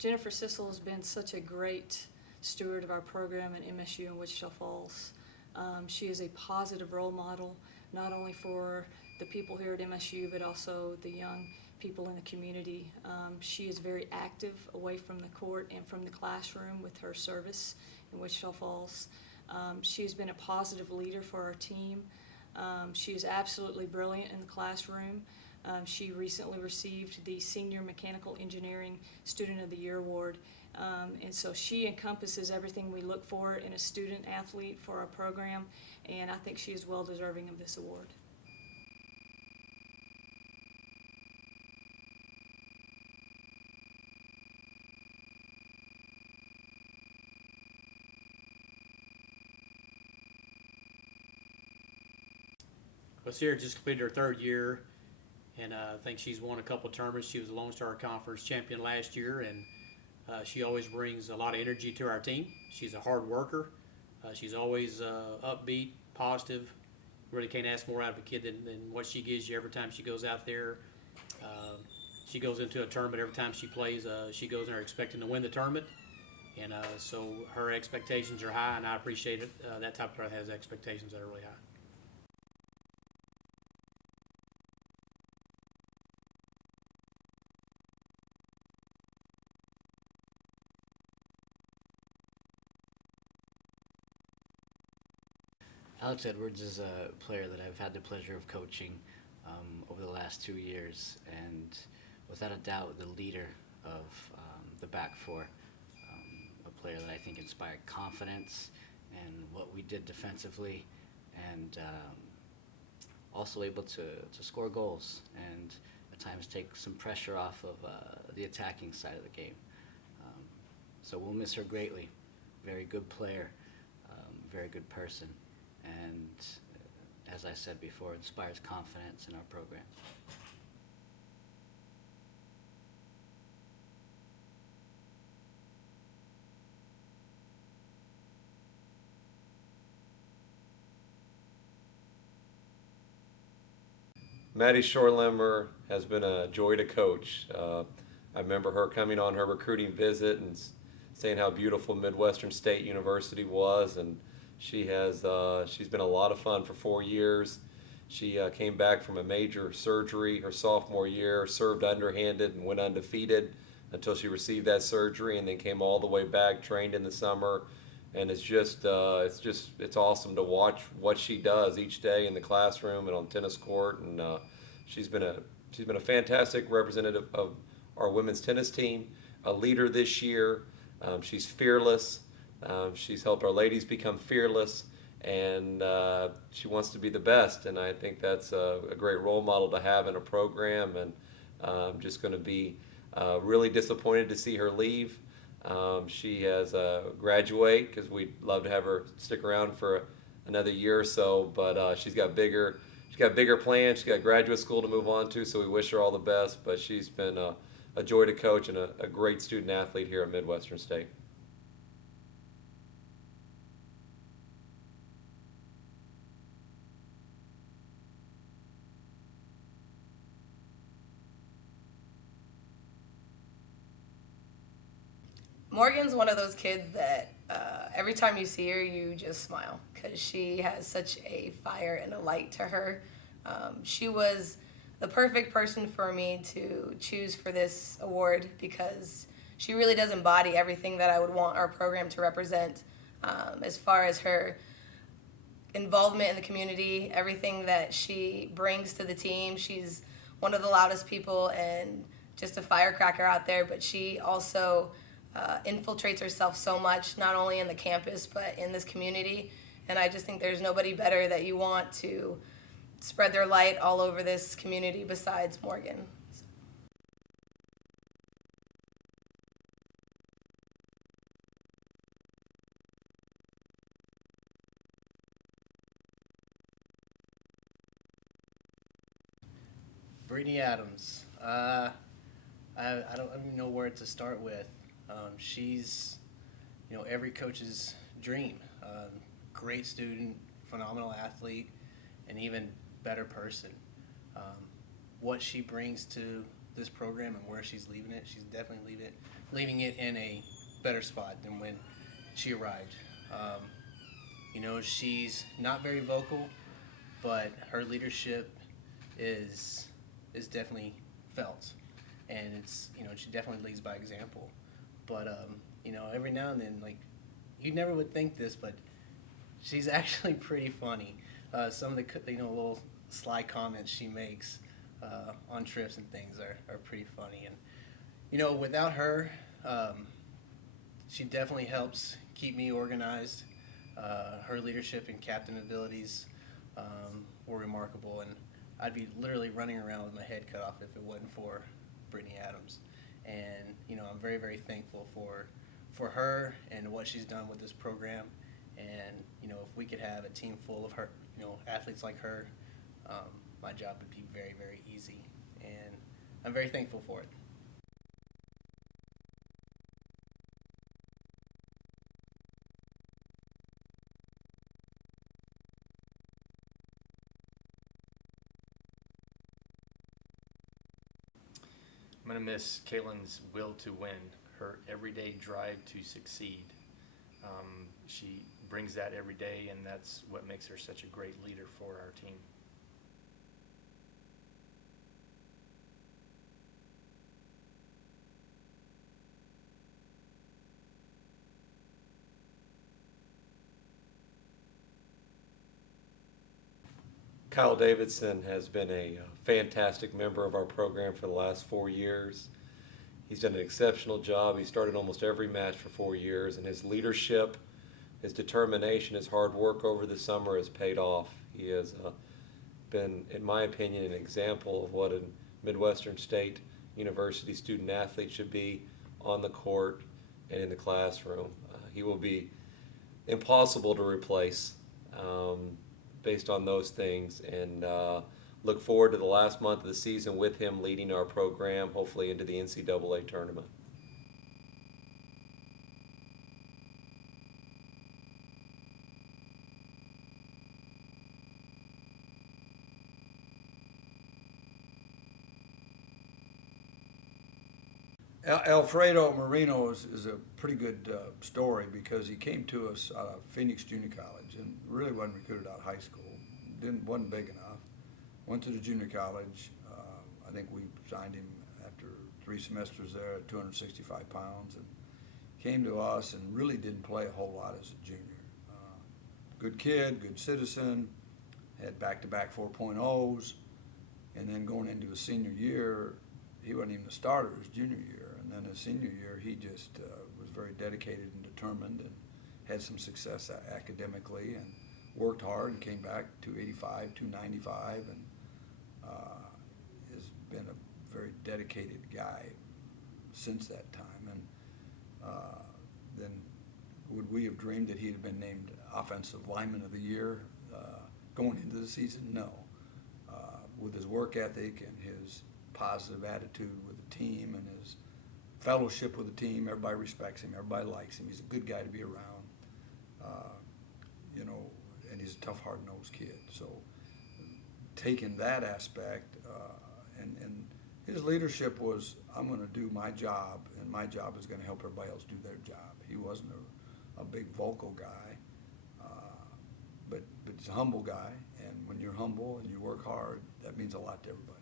Jennifer Sissel has been such a great steward of our program at MSU in Wichita Falls. She is a positive role model, not only for the people here at MSU, but also the young people in the community. She is very active away from the court and from the classroom with her service in Wichita Falls. She has been a positive leader for our team. She is absolutely brilliant in the classroom. She recently received the Senior Mechanical Engineering Student of the Year Award. And so she encompasses everything we look for in a student athlete for our program, and I think she is well deserving of this award. Well, Sierra just completed her third year, and I think she's won a couple of tournaments. She was the Lone Star Conference champion last year, and she always brings a lot of energy to our team. She's a hard worker. She's always upbeat, positive. Really can't ask more out of a kid than what she gives you every time she goes out there. She goes into a tournament every time she plays. She goes in there expecting to win the tournament, and so her expectations are high, and I appreciate it. That type of player has expectations that are really high. Alex Edwards is a player that I've had the pleasure of coaching over the last 2 years, and without a doubt the leader of the back four, a player that I think inspired confidence and what we did defensively, and also able to score goals and at times take some pressure off of the attacking side of the game. So we'll miss her greatly. Very good player, very good person. And as I said before, inspires confidence in our program. Maddie Schorlemmer has been a joy to coach. I remember her coming on her recruiting visit and saying how beautiful Midwestern State University was, and she's been a lot of fun for 4 years. She came back from a major surgery her sophomore year, served underhanded and went undefeated until she received that surgery, and then came all the way back, trained in the summer, and it's awesome to watch what she does each day in the classroom and on the tennis court. And she's been a fantastic representative of our women's tennis team, a leader this year. She's fearless. She's helped our ladies become fearless, and she wants to be the best, and I think that's a great role model to have in a program. And I'm just going to be really disappointed to see her leave. She has graduate, because we'd love to have her stick around for another year or so, but she's got bigger plans. She's got graduate school to move on to, so we wish her all the best. But she's been a joy to coach and a great student athlete here at Midwestern State. Morgan's one of those kids that every time you see her, you just smile, because she has such a fire and a light to her. She was the perfect person for me to choose for this award, because she really does embody everything that I would want our program to represent, as far as her involvement in the community, everything that she brings to the team. She's one of the loudest people and just a firecracker out there, but she also infiltrates herself so much, not only in the campus but in this community. And I just think there's nobody better that you want to spread their light all over this community besides Morgan. Brittany Adams. I don't even know where to start with. She's, every coach's dream. Great student, phenomenal athlete, and even better person. What she brings to this program and where she's leaving it, she's definitely leaving it in a better spot than when she arrived. You know, she's not very vocal, but her leadership is definitely felt, and it's, you know, she definitely leads by example. But you know, every now and then, like, you never would think this, but she's actually pretty funny. Some of the, you know, little sly comments she makes on trips and things are pretty funny. And you know, without her, she definitely helps keep me organized. Her leadership and captain abilities were remarkable, and I'd be literally running around with my head cut off if it wasn't for Brittany Adams. And you know, I'm very, very thankful for her and what she's done with this program. And you know, if we could have a team full of her, you know, athletes like her, my job would be very, very easy. And I'm very thankful for it. I'm going to miss Katelyn's will to win, her everyday drive to succeed. She brings that every day, and that's what makes her such a great leader for our team. Kyle Davidson has been a fantastic member of our program for the last 4 years. He's done an exceptional job. He started almost every match for 4 years, and his leadership, his determination, his hard work over the summer has paid off. He has been, in my opinion, an example of what a Midwestern State University student athlete should be on the court and in the classroom. He will be impossible to replace based on those things, and look forward to the last month of the season with him leading our program, hopefully into the NCAA tournament. Alfredo Moreno is a pretty good story because he came to us out of Phoenix Junior College and really wasn't recruited out of high school. Wasn't big enough. Went to the junior college. I think we signed him after 3 semesters there at 265 pounds, and came to us and really didn't play a whole lot as a junior. Good kid, good citizen, had back-to-back 4.0s, and then going into his senior year, he wasn't even a starter his junior year. And then his senior year, he just was very dedicated and determined and had some success academically and worked hard and came back 285, 295, and has been a very dedicated guy since that time. And then would we have dreamed that he'd have been named Offensive Lineman of the Year going into the season? No. With his work ethic and his positive attitude with the team and his fellowship with the team, everybody respects him, everybody likes him. He's a good guy to be around, you know, and he's a tough, hard-nosed kid. So taking that aspect, and his leadership was, I'm going to do my job, and my job is going to help everybody else do their job. He wasn't a big vocal guy, but he's a humble guy, and when you're humble and you work hard, that means a lot to everybody.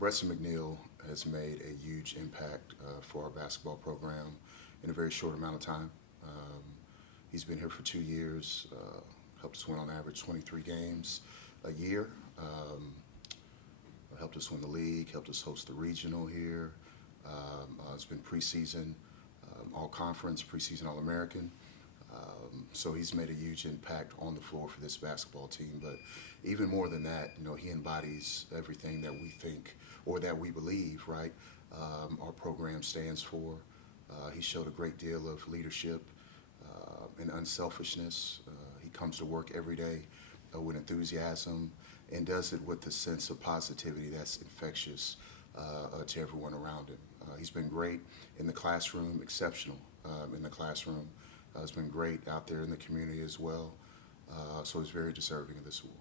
Bretson McNeal has made a huge impact for our basketball program in a very short amount of time. He's been here for 2 years, helped us win on average 23 games a year, helped us win the league, helped us host the regional here. It's been preseason, all-conference, preseason All-American. So he's made a huge impact on the floor for this basketball team. But even more than that, you know, he embodies everything that we think or that we believe, right, our program stands for. He showed a great deal of leadership and unselfishness. He comes to work every day with enthusiasm and does it with a sense of positivity that's infectious to everyone around him. He's been great in the classroom, exceptional in the classroom. He's been great out there in the community as well. So he's very deserving of this award.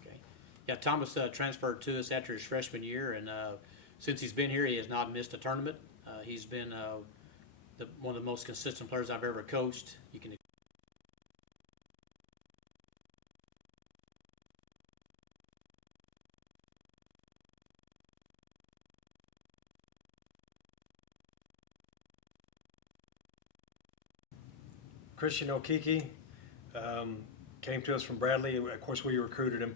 Okay. Yeah, Thomas transferred to us after his freshman year, and since he's been here, he has not missed a tournament. He's been one of the most consistent players I've ever coached. You can Christian Okeke came to us from Bradley. Of course, we recruited him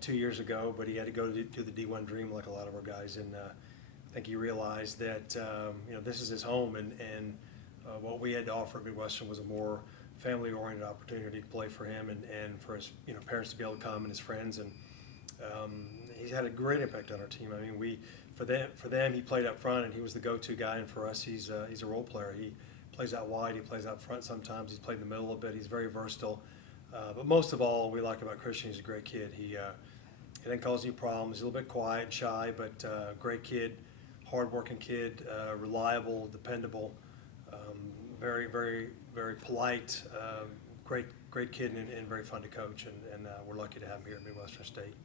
2 years ago, but he had to go to the D1 Dream like a lot of our guys. And I think he realized that this is his home, and what we had to offer at Midwestern was a more family-oriented opportunity to play for him and for his parents to be able to come and his friends. And he's had a great impact on our team. I mean, for them, he played up front and he was the go-to guy, and for us, he's a role player. He plays out wide, he plays out front sometimes, he's played in the middle a bit, he's very versatile. But most of all, we like about Christian, he's a great kid. He didn't cause any problems, he's a little bit quiet, shy, but great kid, hard-working kid, reliable, dependable, very, very, very polite, great kid and very fun to coach, and we're lucky to have him here at Midwestern State.